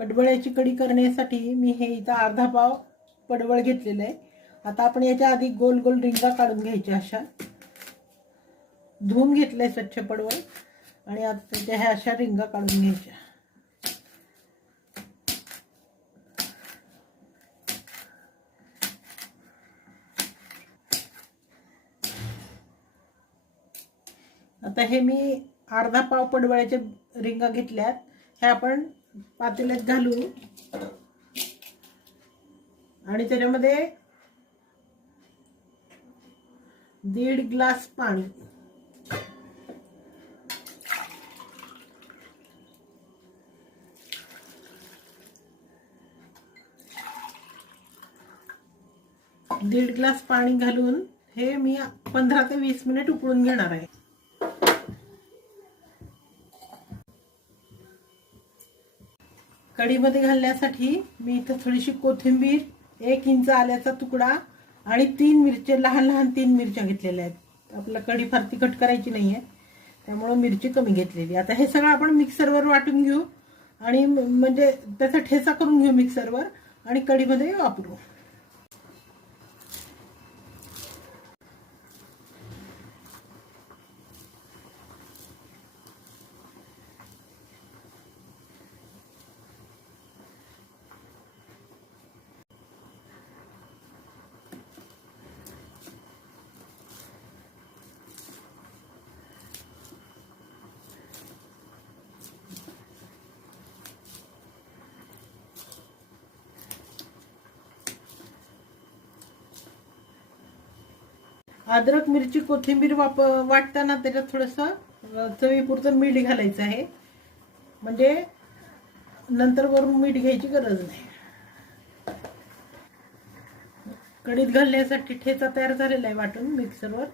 पडवळ्याची कढी करण्यासाठी मी हे इथं अर्धा पाव पडवळ घेतलेलं आहे। आता आपण याच्या आधी गोल गोल रिंगा काढून घ्यायच्या। अशा धुवून घेतलंय स्वच्छ पडवळ आणि आता त्याच्या ह्या अशा रिंगा काढून घ्यायच्या। आता हे मी अर्धा पाव पडवळ्याच्या रिंगा घेतल्यात। हे आपण पातेल्यात घालू आणि त्याच्यामध्ये 1.5 ग्लास पाणी, दीड ग्लास पाणी घालून हे मी 15 ते 20 मिनिट उकळून घेणार आहे। कढीमध्ये घालण्यासाठी मी इथं थोडीशी कोथिंबीर, 1 इंच आल्याचा तुकडा आणि 3 मिरच्या, लहान लहान 3 मिरच्या घेतलेल्या आहेत। आपल्याला कढी फार तिखट करायची नाहीये, त्यामुळे मिरची कमी घेतलेली। आता हे सगळं आपण मिक्सरवर वाटून घेऊ आणि म्हणजे त्याचा ठेचा करून घेऊ मिक्सरवर आणि कढीमध्ये वापरू। अद्रक, मिरची, कोथिंबीर वाटताना त्याच्यात थोडंसं चवीपुरतं मीठ घालायचं आहे, म्हणजे नंतर वरून मीठ घ्यायची गरज नाही। कढीत घालण्यासाठी ठेचा तयार झालेला आहे वाटून मिक्सरवर।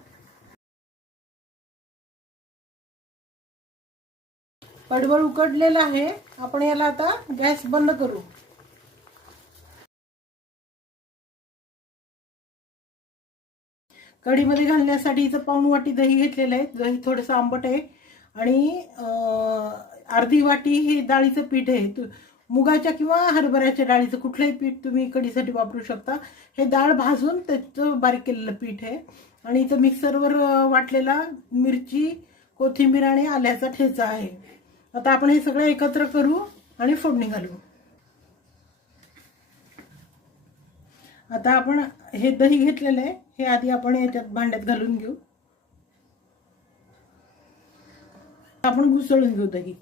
पडवळ उकडलेला आहे, आपण याला आता गॅस बंद करू। कढीमध्ये घालण्यासाठी इथं पाऊण वाटी दही घेतलेलं आहे। दही थोडंसं आंबट आहे आणि अर्धी वाटी हे डाळीचं पीठ आहे। मुगाच्या किंवा हरभऱ्याच्या डाळीचं कुठलंही पीठ तुम्ही कढीसाठी वापरू शकता। हे डाळ भाजून त्याचं बारीक केलेलं पीठ आहे आणि इथं मिक्सरवर वाटलेला मिरची, कोथिंबीर आणि आल्याचा ठेचा आहे। आता आपण हे सगळं एकत्र करू आणि फोडणी घालू। आता आपण हे दही घेतलेलं आहे, हे आधी आपण याच्यात भांड्यात घालून घेऊ। आपण घुसळून घेऊ दही।